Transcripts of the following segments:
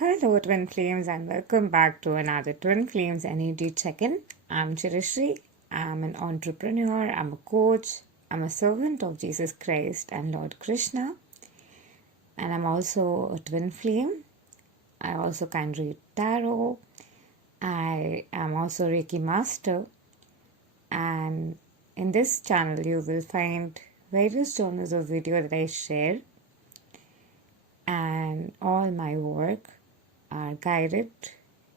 Hello, Twin Flames, and welcome back to another Twin Flames Energy Check-in. I'm Chirasree. I'm an entrepreneur, I'm a coach, I'm a servant of Jesus Christ and Lord Krishna, and I'm also a Twin Flame. I also can read tarot. I am also a Reiki Master, and in this channel you will find various genres of video that I share, and all my work are guided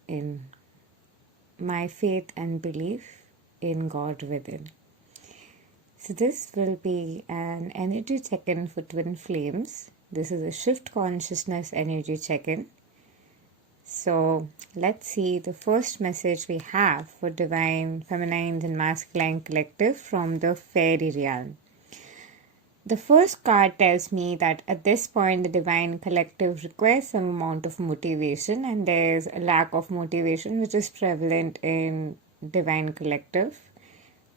in my faith and belief in God within. So this will be an energy check-in for Twin Flames. This is a shift consciousness energy check-in. So let's see the first message we have for Divine Feminine and Masculine Collective from the Fairy Realm. The first card tells me that at this point the Divine Collective requires some amount of motivation, and there's a lack of motivation which is prevalent in Divine Collective,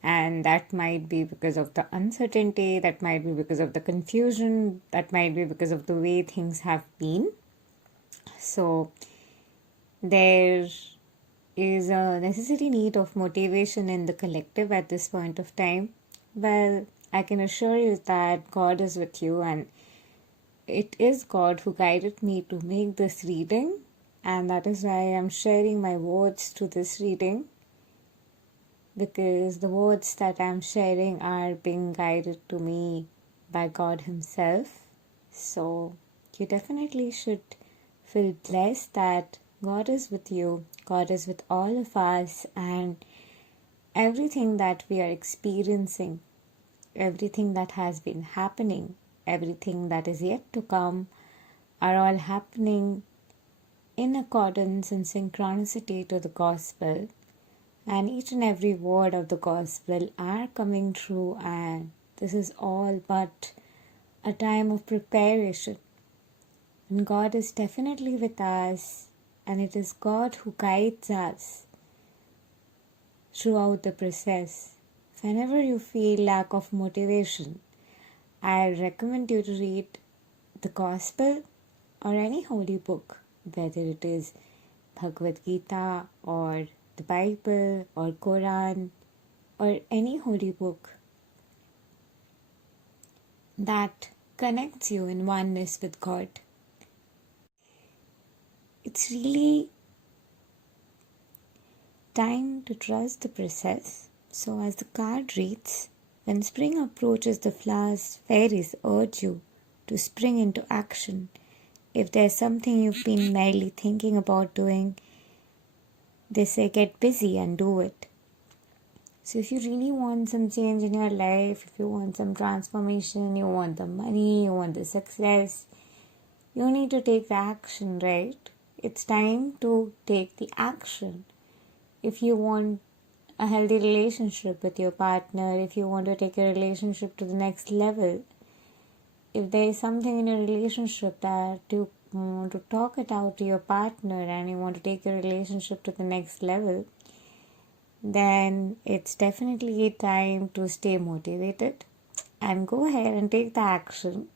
and that might be because of the uncertainty, that might be because of the confusion, that might be because of the way things have been. So there is a necessary need of motivation in the collective at this point of time. Well, I can assure you that God is with you, and it is God who guided me to make this reading, and that is why I am sharing my words to this reading, because the words that I am sharing are being guided to me by God Himself. So you definitely should feel blessed that God is with you, God is with all of us, and everything that we are experiencing, everything that has been happening, everything that is yet to come are all happening in accordance and synchronicity to the gospel, and each and every word of the gospel are coming true, and this is all but a time of preparation. And God is definitely with us, and it is God who guides us throughout the process. Whenever you feel lack of motivation, I recommend you to read the Gospel or any holy book, whether it is Bhagavad Gita or the Bible or Quran or any holy book that connects you in oneness with God. It's really time to trust the process. So as the card reads, when spring approaches the flowers, fairies urge you to spring into action. If there's something you've been merely thinking about doing, they say get busy and do it. So if you really want some change in your life, if you want some transformation, you want the money, you want the success, you need to take the action, right? It's time to take the action. If you want a healthy relationship with your partner, if you want to take a relationship to the next level, if there is something in your relationship that you want to talk it out to your partner and you want to take your relationship to the next level, then it's definitely time to stay motivated and go ahead and take the action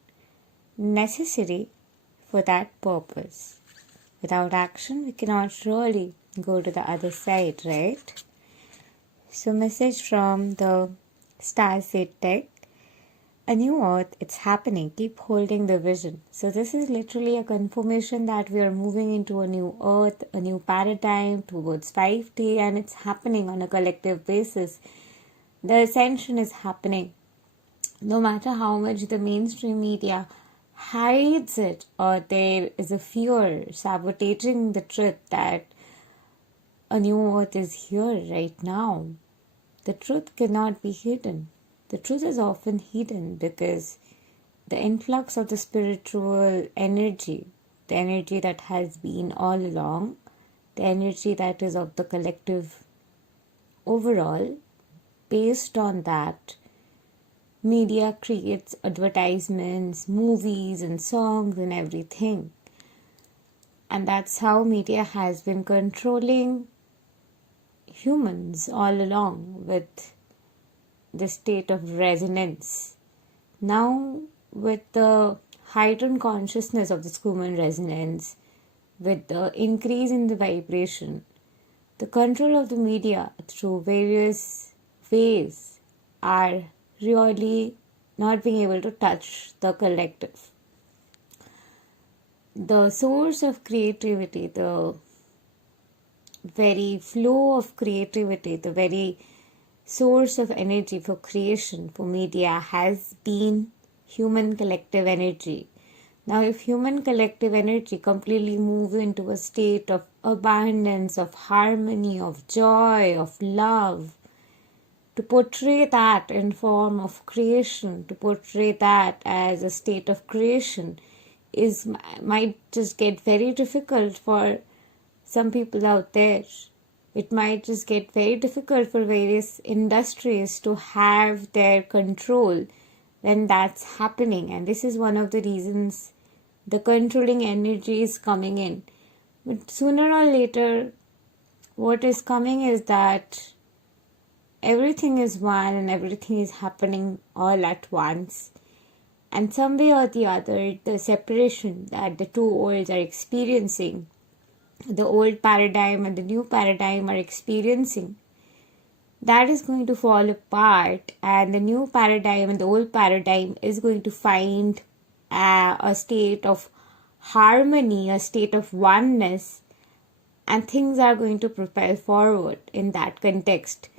necessary for that purpose. Without action, we cannot really go to the other side, right? So message from the Starseed deck. A new earth, it's happening. Keep holding the vision. So this is literally a confirmation that we are moving into a new earth, a new paradigm towards 5D, and it's happening on a collective basis. The ascension is happening. No matter how much the mainstream media hides it, or there is a fear sabotaging the truth that a new earth is here right now, the truth cannot be hidden. The truth is often hidden because the influx of the spiritual energy, the energy that has been all along, the energy that is of the collective overall, based on that, media creates advertisements, movies and songs and everything. And that's how media has been controlling humans all along, with the state of resonance. Now, with the heightened consciousness of this human resonance, with the increase in the vibration, the control of the media through various ways are really not being able to touch the collective. The source of creativity, the very flow of creativity, the very source of energy for creation, for media, has been human collective energy. Now, if human collective energy completely moves into a state of abundance, of harmony, of joy, of love, to portray that in form of creation, to portray that as a state of creation, might just get very difficult for some people out there. It might just get very difficult for various industries to have their control when that's happening. And this is one of the reasons the controlling energy is coming in. But sooner or later, what is coming is that everything is one and everything is happening all at once. And some way or the other, the separation that the two worlds are experiencing, the old paradigm and the new paradigm are experiencing, that is going to fall apart, and the new paradigm and the old paradigm is going to find a state of harmony, a state of oneness, and things are going to propel forward in that context.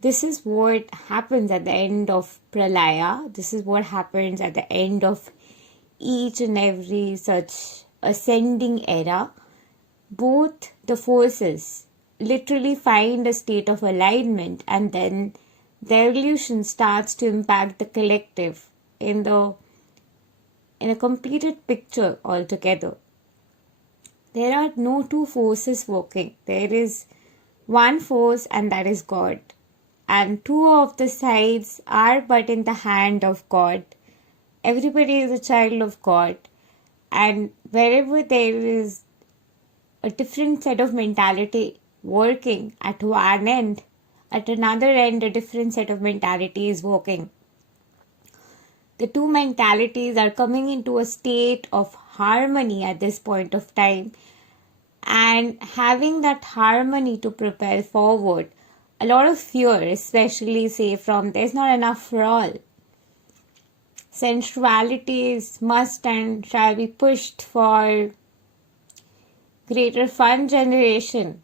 This is what happens at the end of Pralaya. This is what happens at the end of each and every such ascending era. Both the forces literally find a state of alignment, and then the evolution starts to impact the collective in a completed picture altogether. There are no two forces working. There is one force, and that is God. And two of the sides are but in the hand of God. Everybody is a child of God. And wherever there is a different set of mentality working at one end, at another end, a different set of mentality is working. The two mentalities are coming into a state of harmony at this point of time, and having that harmony to propel forward. A lot of fear, especially say from there's not enough for all. Sensualities must and shall be pushed for greater fun generation.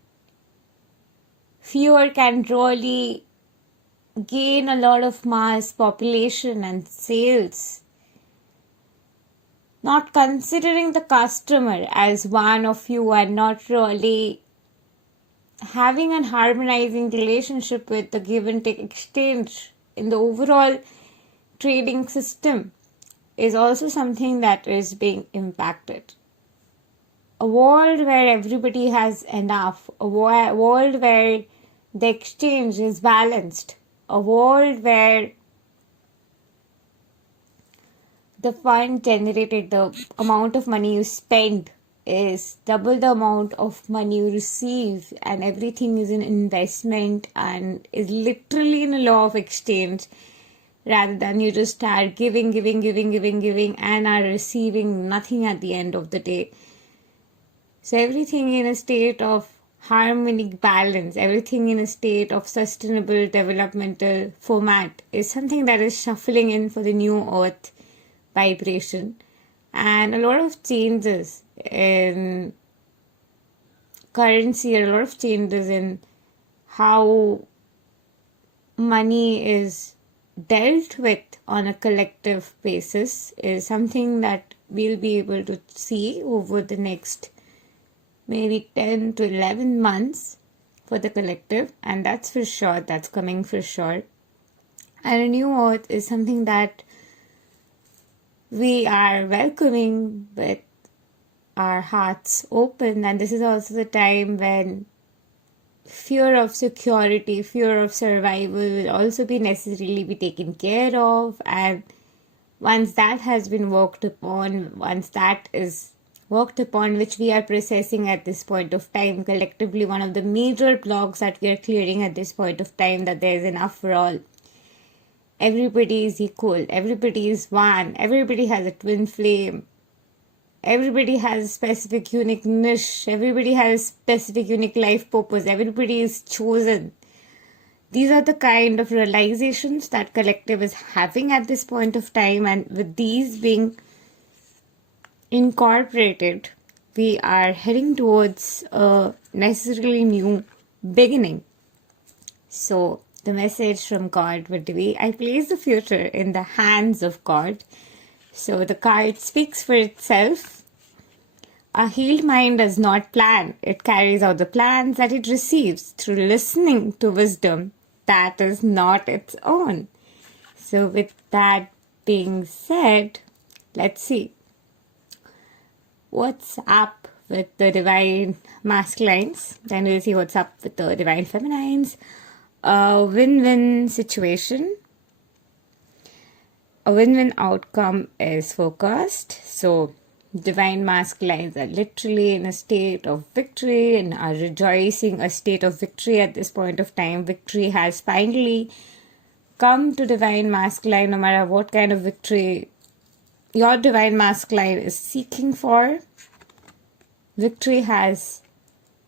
Fear can really gain a lot of mass population and sales, not considering the customer as one of you and not really having an harmonizing relationship with the give and take exchange in the overall trading system is also something that is being impacted. A world where everybody has enough, a world where the exchange is balanced, a world where the fund generated, the amount of money you spend is double the amount of money you receive, and everything is an investment and is literally in a law of exchange, rather than you just start giving and are receiving nothing at the end of the day. So everything in a state of harmonic balance, everything in a state of sustainable developmental format is something that is shuffling in for the new earth vibration. And a lot of changes in currency, a lot of changes in how money is dealt with on a collective basis is something that we'll be able to see over the next maybe 10 to 11 months for the collective, and that's for sure, that's coming for sure. And a new earth is something that we are welcoming with our hearts open, and this is also the time when fear of security, fear of survival will also be necessarily be taken care of. And once that has been worked upon, which we are processing at this point of time collectively, one of the major blocks that we are clearing at this point of time, that there is enough for all. Everybody is equal, everybody is one, everybody has a twin flame, Everybody has a specific unique niche. Everybody has a specific unique life purpose. Everybody is chosen. These are the kind of realizations that collective is having at this point of time, and with these being incorporated, we are heading towards a necessarily new beginning. So the message from God would be, I place the future in the hands of God. So the card speaks for itself. A healed mind does not plan. It carries out the plans that it receives through listening to wisdom that is not its own. So with that being said, let's see what's up with the divine masculines. Then we'll see what's up with the divine feminines. A win-win situation. A win-win outcome is forecast. So divine masculines are literally in a state of victory and are rejoicing a state of victory at this point of time. Victory has finally come to divine masculine, no matter what kind of victory your divine masculine is seeking for. Victory has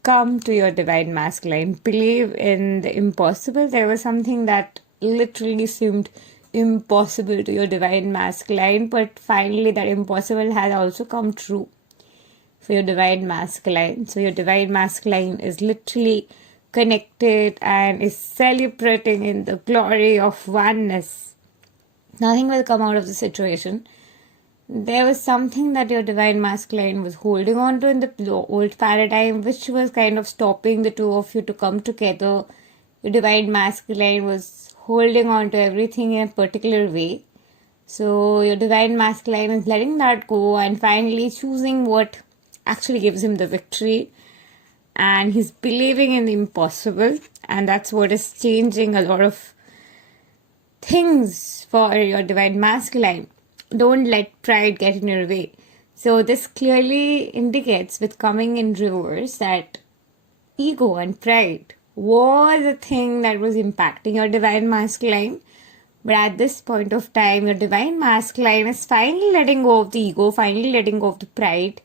come to your divine masculine. Believe in the impossible. There was something that literally seemed impossible to your divine masculine, but finally that impossible has also come true for your divine masculine. So your divine masculine is literally connected and is celebrating in the glory of oneness. Nothing will come out of the situation. There was something that your divine masculine was holding on to in the old paradigm, which was kind of stopping the two of you to come together. Your divine masculine was holding on to everything in a particular way. So your divine masculine is letting that go and finally choosing what actually gives him the victory. And he's believing in the impossible. And that's what is changing a lot of things for your divine masculine. Don't let pride get in your way. So this clearly indicates, with coming in reverse, that ego and pride was a thing that was impacting your divine masculine. But at this point of time, your divine masculine is finally letting go of the ego, finally letting go of the pride,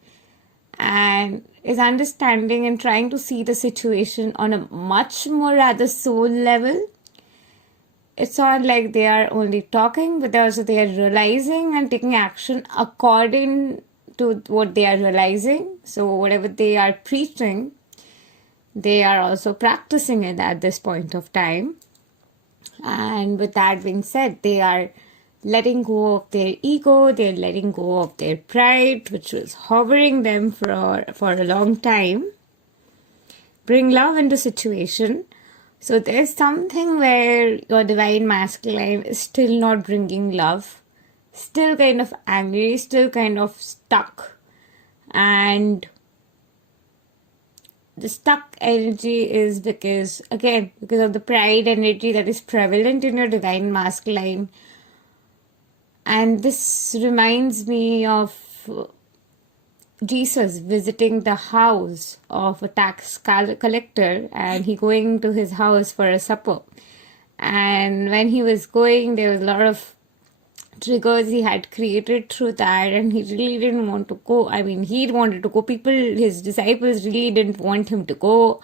and is understanding and trying to see the situation on a much more rather soul level. It's not like they are only talking, but also they are realizing and taking action according to what they are realizing. So whatever they are preaching, they are also practicing it at this point of time. And with that being said, they are letting go of their ego, they're letting go of their pride, which was hovering them for a long time. Bring love into situation. So there's something where your divine masculine is still not bringing love, still kind of angry, still kind of stuck. And the stuck energy is because of the pride energy that is prevalent in your divine masculine. And this reminds me of Jesus visiting the house of a tax collector, and he going to his house for a supper. And when he was going, there was a lot of triggers he had created through that, and he really didn't want to go. I mean, he wanted to go. His disciples really didn't want him to go.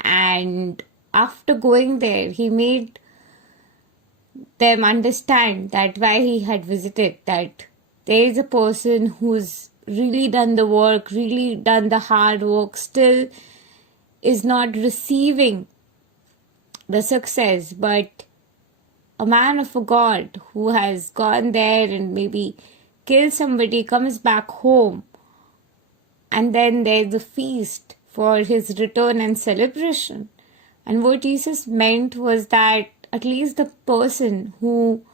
And after going there, he made them understand that why he had visited, that there is a person who's really done the work, really done the hard work, still is not receiving the success, but a man of a God who has gone there and maybe killed somebody comes back home, and then there's a feast for his return and celebration. And what Jesus meant was that at least the person who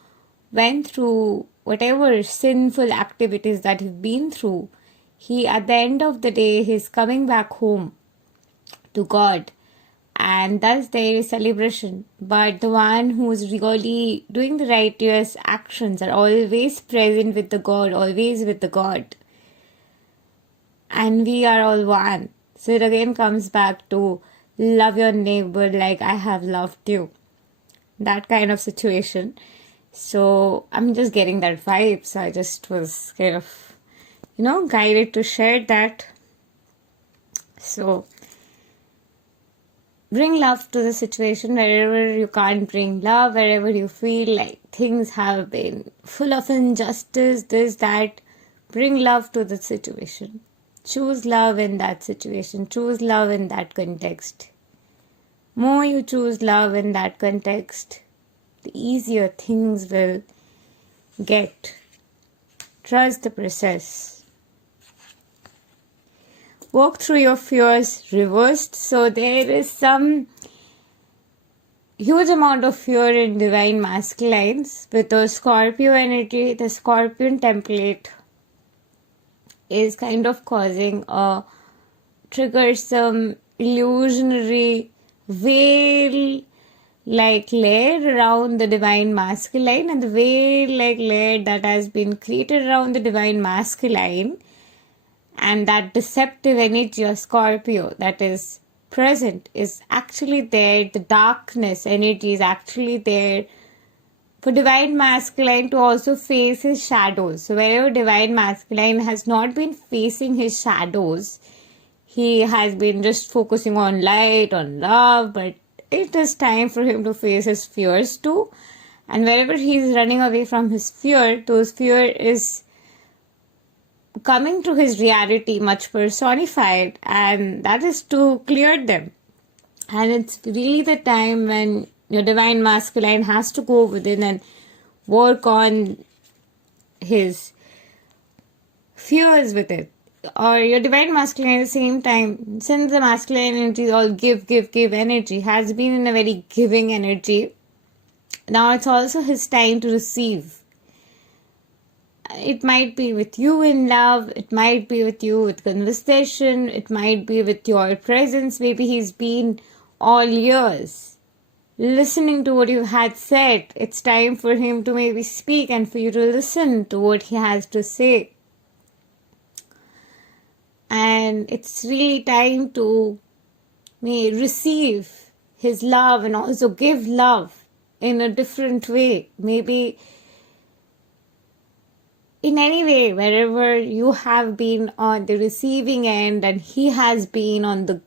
went through whatever sinful activities that he's been through, he at the end of the day, he's coming back home to God, and thus there is celebration. But the one who's really doing the righteous actions are always present with the God, always with the God. And we are all one. So it again comes back to love your neighbor like I have loved you. That kind of situation. So I'm just getting that vibe. So I just was kind of, guided to share that. So bring love to the situation wherever you can't bring love, wherever you feel like things have been full of injustice, this, that. Bring love to the situation. Choose love in that situation. Choose love in that context. More you choose love in that context, the easier things will get. Trust the process. Walk through your fears reversed. So there is some huge amount of fear in divine masculines. With the Scorpio energy, the Scorpion template is kind of causing a triggersome illusionary veil like layer around the divine masculine, and the veil like layer that has been created around the divine masculine and that deceptive energy of Scorpio that is present is actually there. The darkness energy is actually there for divine masculine to also face his shadows. So wherever divine masculine has not been facing his shadows, he has been just focusing on light, on love, but it is time for him to face his fears too. And wherever he is running away from his fear, those fear is coming to his reality much personified, and that is to clear them. And it's really the time when your divine masculine has to go within and work on his fears with it. Or your divine masculine at the same time, since the masculine energy is all give energy, has been in a very giving energy. Now it's also his time to receive. It might be with you in love, it might be with you with conversation, it might be with your presence. Maybe he's been all years listening to what you had said. It's time for him to maybe speak and for you to listen to what he has to say. And it's really time to receive his love and also give love in a different way. Maybe in any way, wherever you have been on the receiving end and he has been on the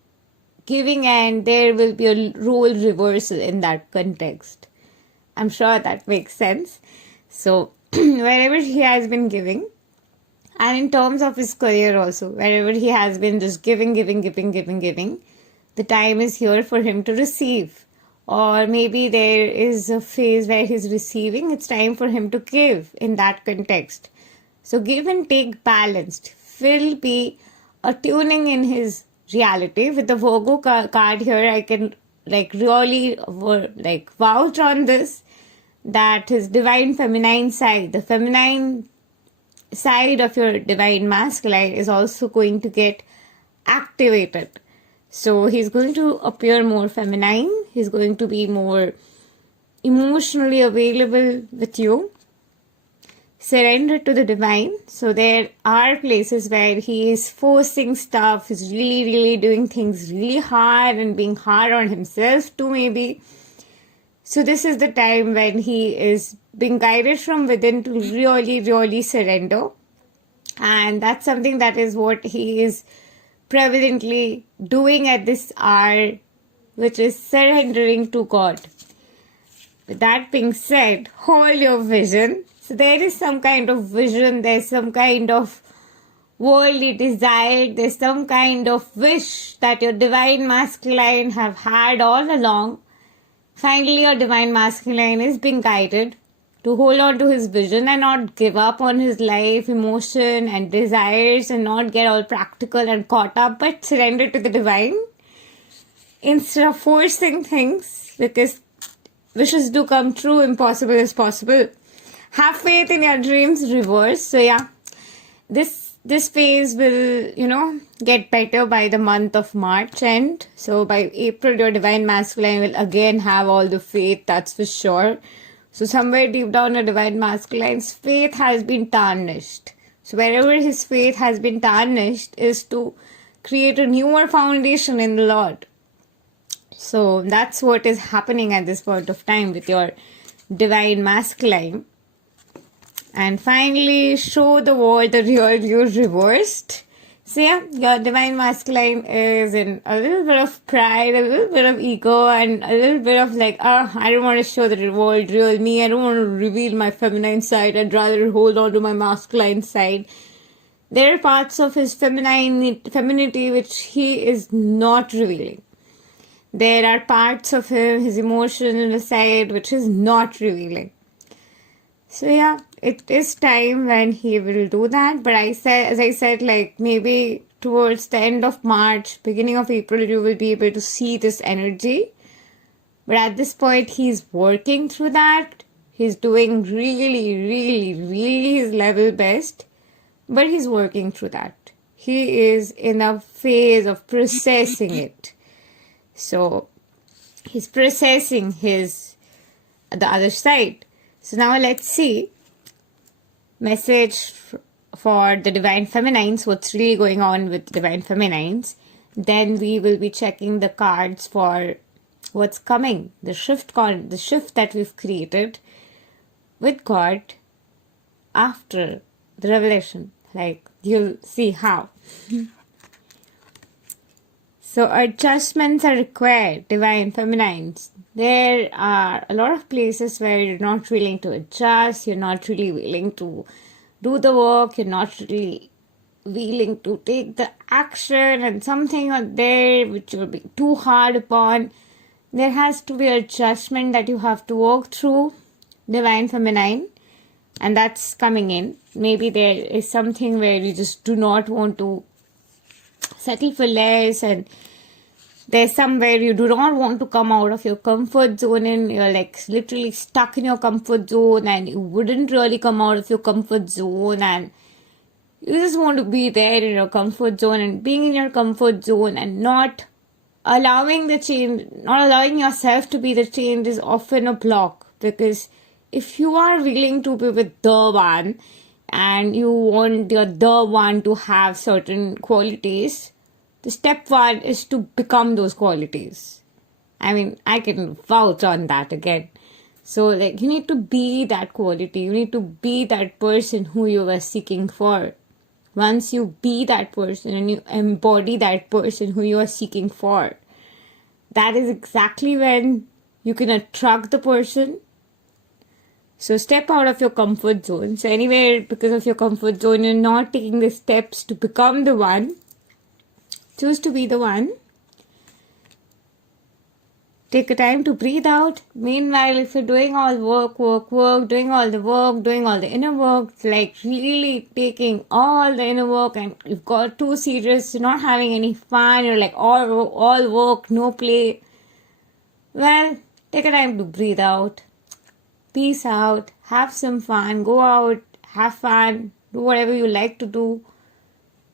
giving end, there will be a role reversal in that context. I'm sure that makes sense. So wherever he has been giving, and in terms of his career also, wherever he has been just giving, the time is here for him to receive. Or maybe there is a phase where he's receiving, it's time for him to give in that context. So give and take balanced will be attuning in his reality. With the Virgo card here, I can really vouch on this, that his divine feminine side, the feminine side of your divine masculine is also going to get activated. So he's going to appear more feminine, he's going to be more emotionally available with you. Surrender to the divine. So there are places where he is forcing stuff, he's really doing things really hard and being hard on himself too maybe. So this is the time when he is being guided from within to really surrender. And that's something that is what he is prevalently doing at this hour, which is surrendering to God. With that being said, hold your vision. So there is some kind of vision, there's some kind of worldly desire, there's some kind of wish that your divine masculine have had all along. Finally, your divine masculine is being guided to hold on to his vision and not give up on his life, emotion and desires, and not get all practical and caught up, but surrender to the divine instead of forcing things, because wishes do come true, impossible is possible. Have faith in your dreams, reverse. So yeah, this phase will, get better by the month of March end. So by April, your divine masculine will again have all the faith, that's for sure. So somewhere deep down, your divine masculine's faith has been tarnished. So wherever his faith has been tarnished is to create a newer foundation in the Lord. So that's what is happening at this point of time with your divine masculine. and finally show the world the real you reversed. So yeah, your divine masculine is in a little bit of pride, a little bit of ego, and a little bit of like, I don't want to show the world real me. I don't want to reveal my feminine side. I'd rather hold on to my masculine side. There are parts of his femininity which he is not revealing. There are parts of him, his emotional side, which is not revealing. So yeah, it is time when he will do that. But as I said, like maybe towards the end of March, beginning of April, you will be able to see this energy. But at this point, he's working through that. He's doing really, really, really his level best. But he's working through that. He is in a phase of processing it. So he's processing the other side. So now let's see message for the divine feminines, what's really going on with divine feminines. Then we will be checking the cards for what's coming, the shift that we've created with God after the revelation. Like you'll see how. So adjustments are required, divine feminines. There are a lot of places where you're not willing to adjust, you're not really willing to do the work, you're not really willing to take the action, and something out there which you're being too hard upon. There has to be adjustment that you have to work through, divine feminine, and that's coming in. Maybe there is something where you just do not want to settle for less, and there's somewhere you do not want to come out of your comfort zone, and you're like literally stuck in your comfort zone, and you wouldn't really come out of your comfort zone, and you just want to be there in your comfort zone, and being in your comfort zone and not allowing the change, not allowing yourself to be the change is often a block. Because if you are willing to be with the one and you want the one to have certain qualities, the step one is to become those qualities. I mean, I can vouch on that again. So like you need to be that quality. You need to be that person who you were seeking for. Once you be that person and you embody that person who you are seeking for, that is exactly when you can attract the person. So step out of your comfort zone. So anywhere because of your comfort zone, you're not taking the steps to become the one. Choose to be the one. Take a time to breathe out. Meanwhile, if you're doing all doing all the inner work, like really taking all the inner work and you've got too serious, you're not having any fun, you're like all work, no play. Well, take a time to breathe out. Peace out. Have some fun. Go out. Have fun. Do whatever you like to do.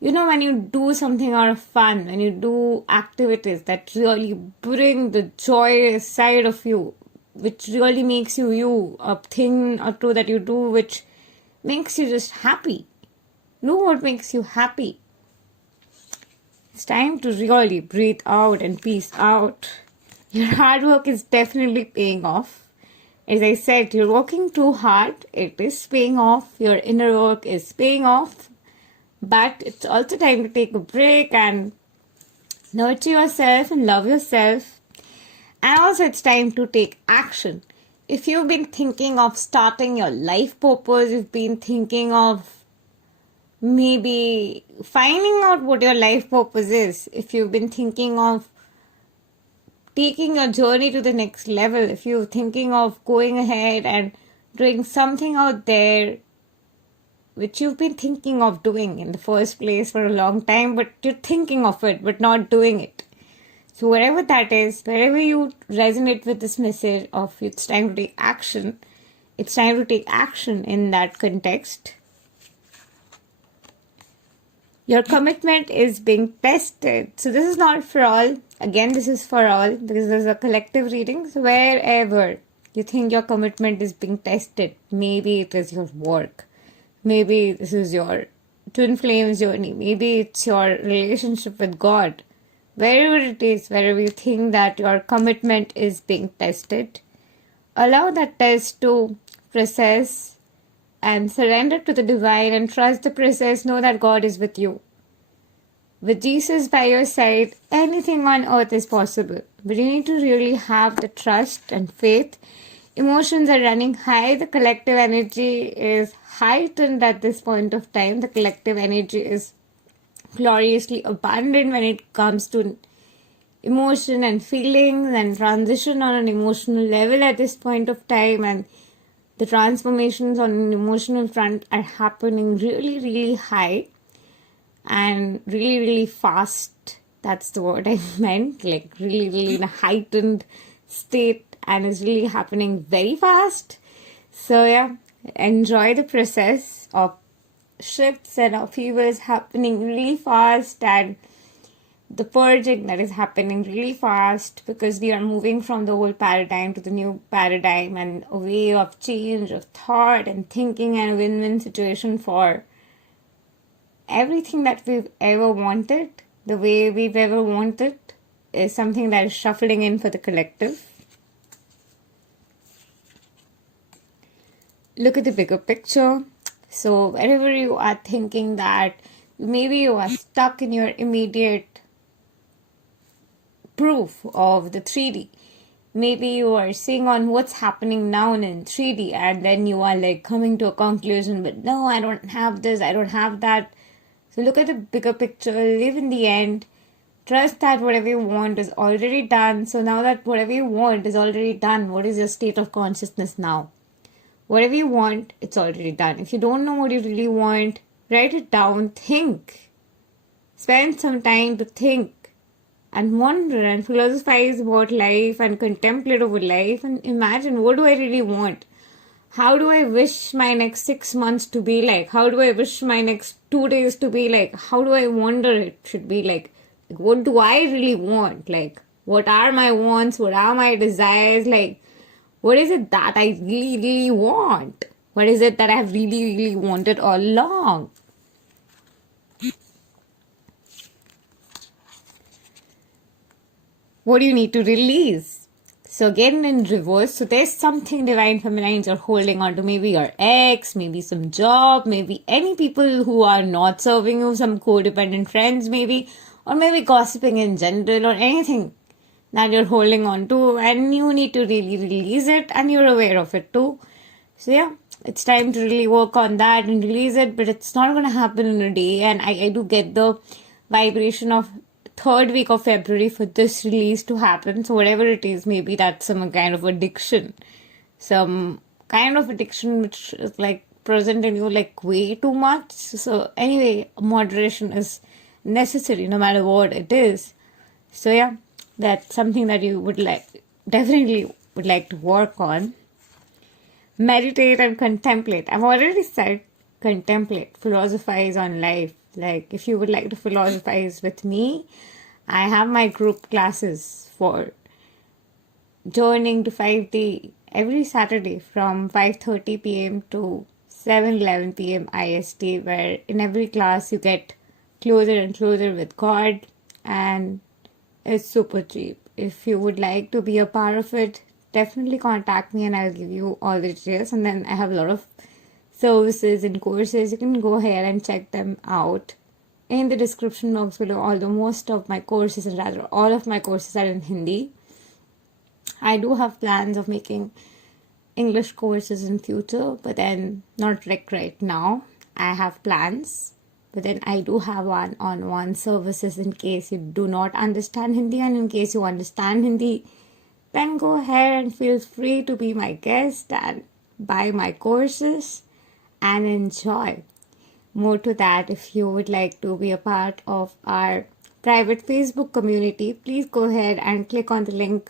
You know, when you do something out of fun, when you do activities that really bring the joyous side of you, which really makes you, a thing or two that you do which makes you just happy. Do what makes you happy. It's time to really breathe out and peace out. Your hard work is definitely paying off. As I said, you're working too hard. It is paying off. Your inner work is paying off. But it's also time to take a break and nurture yourself and love yourself. And also it's time to take action. If you've been thinking of starting your life purpose, you've been thinking of maybe finding out what your life purpose is, if you've been thinking of taking your journey to the next level, if you're thinking of going ahead and doing something out there which you've been thinking of doing in the first place for a long time, but you're thinking of it, but not doing it. So whatever that is, wherever you resonate with this message of it's time to take action, it's time to take action in that context. Your commitment is being tested. So this is not for all. Again, this is for all because there's a collective reading. So wherever you think your commitment is being tested, maybe it is your work. Maybe this is your twin flames journey. Maybe it's your relationship with God. Wherever it is, wherever you think that your commitment is being tested, allow that test to process and surrender to the divine and trust the process. Know that God is with you. With Jesus by your side, anything on earth is possible. But you need to really have the trust and faith. Emotions are running high. The collective energy is heightened at this point of time. The collective energy is gloriously abundant when it comes to emotion and feelings and transition on an emotional level at this point of time, and the transformations on an emotional front are happening really, really high and really, really fast. That's the word I meant, like really, really in a heightened state, and it's really happening very fast. So yeah, enjoy the process of shifts and upheavals happening really fast, and the purging that is happening really fast, because we are moving from the old paradigm to the new paradigm, and a way of change of thought and thinking, and a win-win situation for everything that we've ever wanted. The way we've ever wanted is something that is shuffling in for the collective. Look at the bigger picture. So wherever you are thinking that maybe you are stuck in your immediate proof of the 3D, maybe you are seeing on what's happening now in 3D, and then you are like coming to a conclusion, but no, I don't have this, I don't have that. So look at the bigger picture, live in the end, trust that whatever you want is already done. So now that whatever you want is already done, what is your state of consciousness now? Whatever you want, it's already done. If you don't know what you really want, write it down, think. Spend some time to think and wonder and philosophize about life and contemplate over life and imagine, what do I really want? How do I wish my next 6 months to be like? How do I wish my next 2 days to be like? How do I wonder it should be like? What do I really want? Like, what are my wants? What are my desires? Like, what is it that I really, really want? What is it that I have really, really wanted all along? What do you need to release? So again in reverse, so there's something divine feminines are holding on to. Maybe your ex, maybe some job, maybe any people who are not serving you, some codependent friends maybe, or maybe gossiping in general, or anything that you're holding on to, and you need to really release it, and you're aware of it too. So yeah, it's time to really work on that and release it, but it's not going to happen in a day. And I do get the vibration of third week of February for this release to happen. So whatever it is, maybe that's some kind of addiction, some kind of addiction which is like present in you like way too much. So anyway, moderation is necessary no matter what it is. So yeah, that's something that you would definitely would like to work on. Meditate and contemplate. I've already said contemplate, philosophize on life. Like, if you would like to philosophize with me, I have my group classes for joining to 5D every Saturday from 5:30 p.m. to 7:11 p.m. IST, where in every class you get closer and closer with God, and it's super cheap. If you would like to be a part of it, definitely contact me and I'll give you all the details. And then I have a lot of services and courses. You can go ahead and check them out in the description box below. Although most of my courses, and rather all of my courses, are in Hindi. I do have plans of making English courses in future, but then not like right now. I have plans, but then I do have one-on-one services in case you do not understand Hindi, and in case you understand Hindi, then go ahead and feel free to be my guest and buy my courses and enjoy. More to that, if you would like to be a part of our private Facebook community, please go ahead and click on the link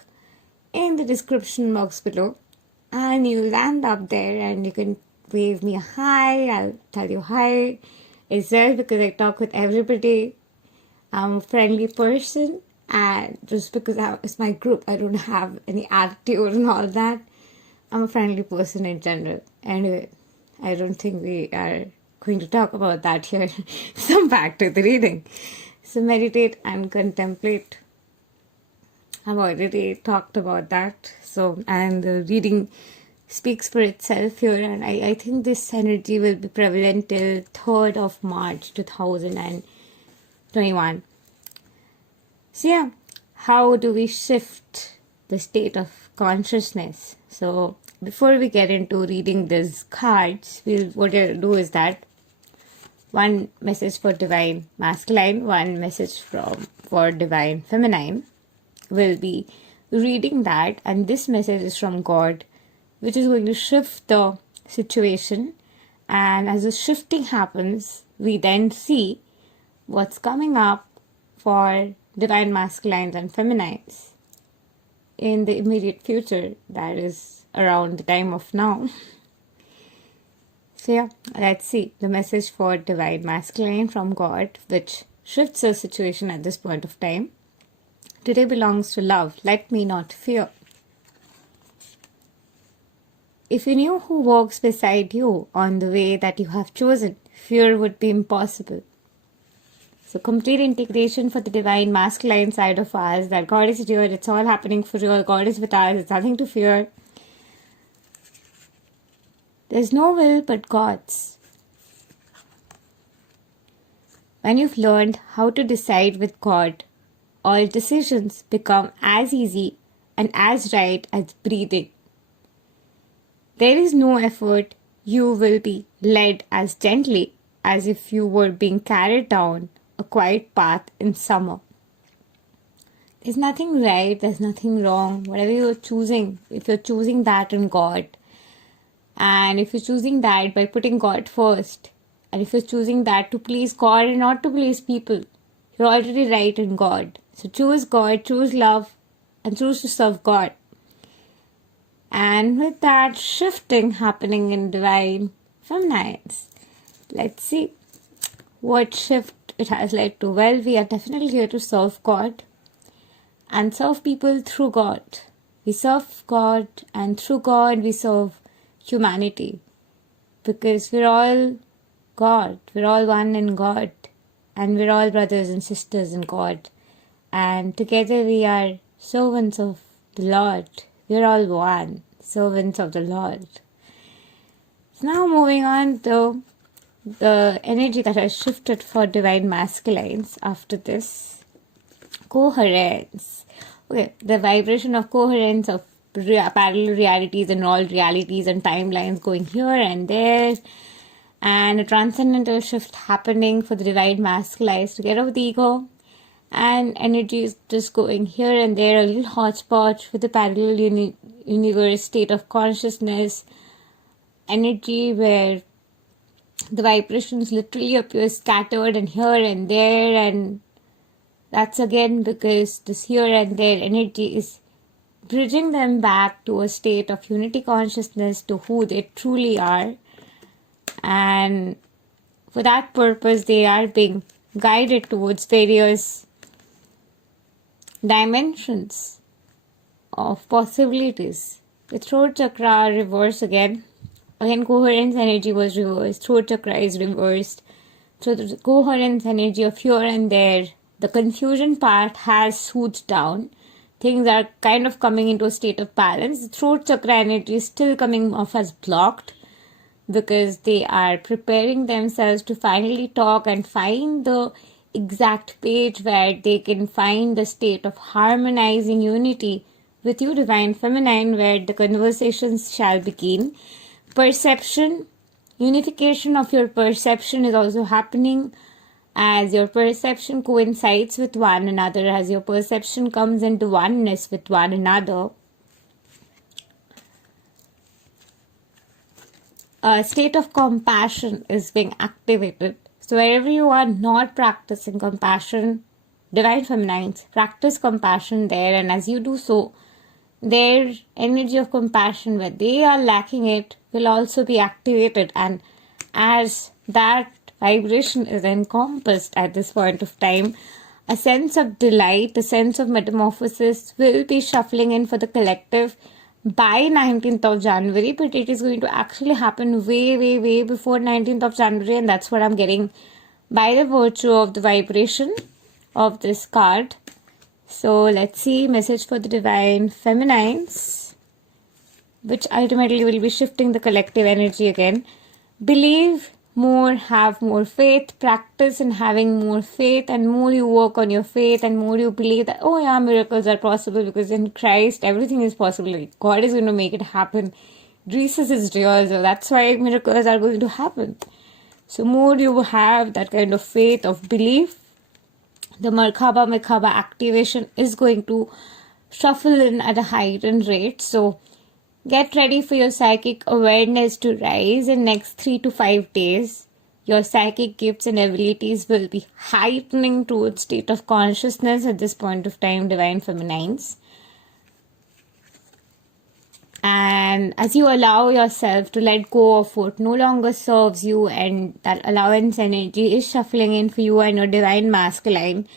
in the description box below, and you'll land up there and you can wave me a hi. I'll tell you hi. It's there because I talk with everybody. I'm a friendly person, and just because it's my group, I don't have any attitude and all that. I'm a friendly person in general. Anyway, I don't think we are going to talk about that here. So back to the reading. So meditate and contemplate. I've already talked about that. So, and the reading speaks for itself here, and I think this energy will be prevalent till 3rd of March 2021. So yeah, how do we shift the state of consciousness? So before we get into reading these cards, what we'll do is that one message for divine masculine, one message for divine feminine. We'll be reading that, and this message is from God, which is going to shift the situation. And as the shifting happens, we then see what's coming up for divine masculines and feminines in the immediate future, that is around the time of now. So yeah, let's see the message for divine masculine from God, which shifts the situation at this point of time. Today belongs to love. Let me not fear. If you knew who walks beside you on the way that you have chosen, fear would be impossible. So complete integration for the divine masculine side of us, that God is here, it's all happening for real, God is with us, it's nothing to fear. There's no will but God's. When you've learned how to decide with God, all decisions become as easy and as right as breathing. There is no effort. You will be led as gently as if you were being carried down a quiet path in summer. There's nothing right, there's nothing wrong. Whatever you're choosing, if you're choosing that in God, and if you're choosing that by putting God first, and if you're choosing that to please God and not to please people, you're already right in God. So choose God, choose love, and choose to serve God. And with that shifting happening in divine feminines, let's see what shift it has led to. Well, we are definitely here to serve God and serve people through God. We serve God, and through God we serve humanity, because we're all God, we're all one in God, and we're all brothers and sisters in God, and together we are servants of the Lord. We're all one, servants of the Lord. So now moving on to the energy that has shifted for divine masculines after this. Coherence. Okay, the vibration of coherence of parallel realities and all realities and timelines going here and there, and a transcendental shift happening for the divine masculines to get over the ego, and energy is just going here and there, a little hodgepodge with the parallel universe state of consciousness, energy where the vibrations literally appear scattered and here and there, and that's again because this here and there energy is bridging them back to a state of unity consciousness, to who they truly are. And for that purpose, they are being guided towards various dimensions of possibilities. The throat chakra reverse again. Again, coherence energy was reversed. Throat chakra is reversed. So the coherence energy of here and there, the confusion part has soothed down. Things are kind of coming into a state of balance. The throat chakra energy is still coming off as blocked, because they are preparing themselves to finally talk and find the exact page where they can find the state of harmonizing unity with you, divine feminine, where the conversations shall begin. Perception, unification of your perception is also happening as your perception coincides with one another, as your perception comes into oneness with one another. A state of compassion is being activated. So wherever you are not practicing compassion, divine feminines, practice compassion there, and as you do so, their energy of compassion, where they are lacking it, will also be activated. And as that vibration is encompassed at this point of time, a sense of delight, a sense of metamorphosis will be shuffling in for the collective by 19th of January, but it is going to actually happen way before 19th of January, and that's what I'm getting by the virtue of the vibration of this card. So let's see, message for the divine feminines. which ultimately will be shifting the collective energy again. Believe more, have more faith, practice in having more faith, and more you work on your faith and more you believe that, oh yeah, miracles are possible because in Christ everything is possible. Like, God is going to make it happen. Jesus is real, so that's why miracles are going to happen. So more you have that kind of faith, of belief, the Merkaba activation is going to shuffle in at a heightened rate. So get ready for your psychic awareness to rise in next 3 to 5 days. Your psychic gifts and abilities will be heightening towards state of consciousness at this point of time, Divine Feminines. And as you allow yourself to let go of what no longer serves you, and that allowance energy is shuffling in for you and your Divine Masculine,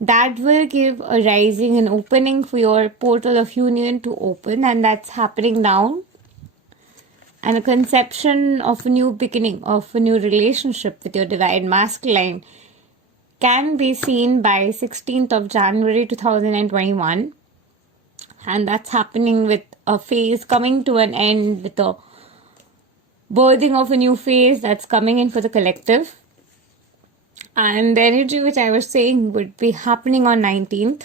that will give a rising and opening for your portal of union to open, and that's happening now. And a conception of a new beginning, of a new relationship with your Divine Masculine can be seen by 16th of January 2021. And that's happening with a phase coming to an end, with a birthing of a new phase that's coming in for the collective. And the energy which I was saying would be happening on 19th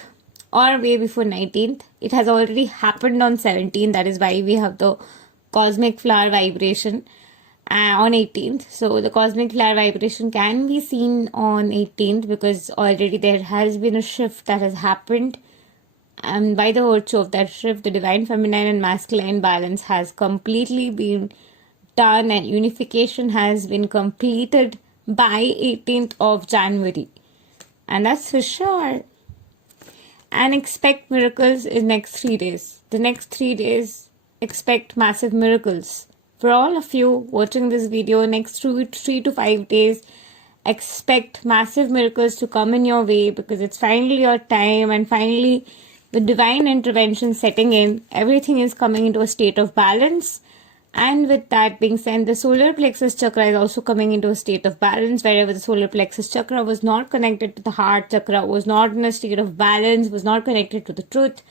or way before 19th. It has already happened on 17th. That is why we have the cosmic flower vibration on 18th. So the cosmic flower vibration can be seen on 18th because already there has been a shift that has happened. And by the virtue of that shift, the Divine Feminine and Masculine balance has completely been done and unification has been completed by 18th of January. And that's for sure. And expect miracles in next 3 days. The next 3 days, expect massive miracles. For all of you watching this video, next 3 to 5 days, expect massive miracles to come in your way because it's finally your time, and finally with divine intervention setting in, everything is coming into a state of balance. And with that being said, the solar plexus chakra is also coming into a state of balance. Wherever the solar plexus chakra was not connected to the heart chakra, was not in a state of balance, was not connected to the truth,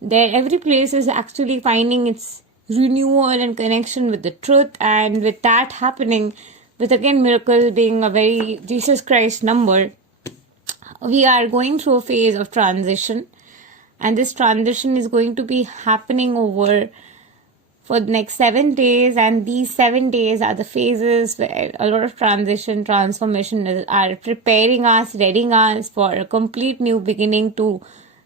there every place is actually finding its renewal and connection with the truth. And with that happening, with again miracle being a very Jesus Christ number, we are going through a phase of transition. And this transition is going to be happening over for the next 7 days. And these 7 days are the phases where a lot of transition, transformation are preparing us, readying us for a complete new beginning to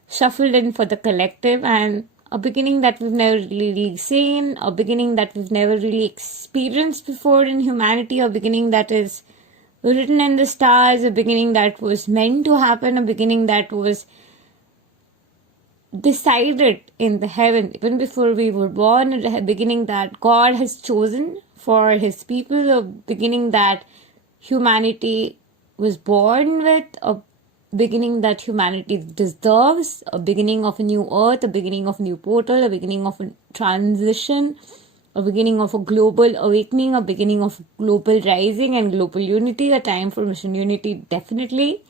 shuffle in for the collective. And a beginning that we've never really seen, a beginning that we've never really experienced before in humanity, a beginning that is written in the stars, a beginning that was meant to happen, a beginning that was decided in the heaven even before we were born, a beginning that God has chosen for his people, a beginning that humanity was born with, a beginning that humanity deserves, a beginning of a new earth, a beginning of a new portal, a beginning of a transition, a beginning of a global awakening, a beginning of global rising and global unity, a time for mission unity, definitely,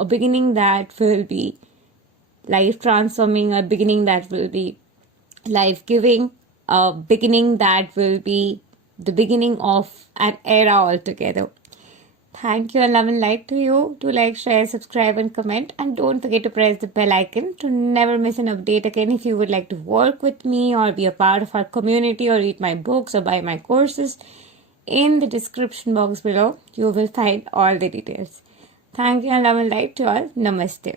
a beginning that will be life transforming, a beginning that will be life giving, a beginning that will be the beginning of an era altogether. Thank you and love and light to you. Do like, share, subscribe and comment, and don't forget to press the bell icon to never miss an update again. If you would like to work with me or be a part of our community or read my books or buy my courses, in the description box below you will find all the details. Thank you and love and light to all. Namaste.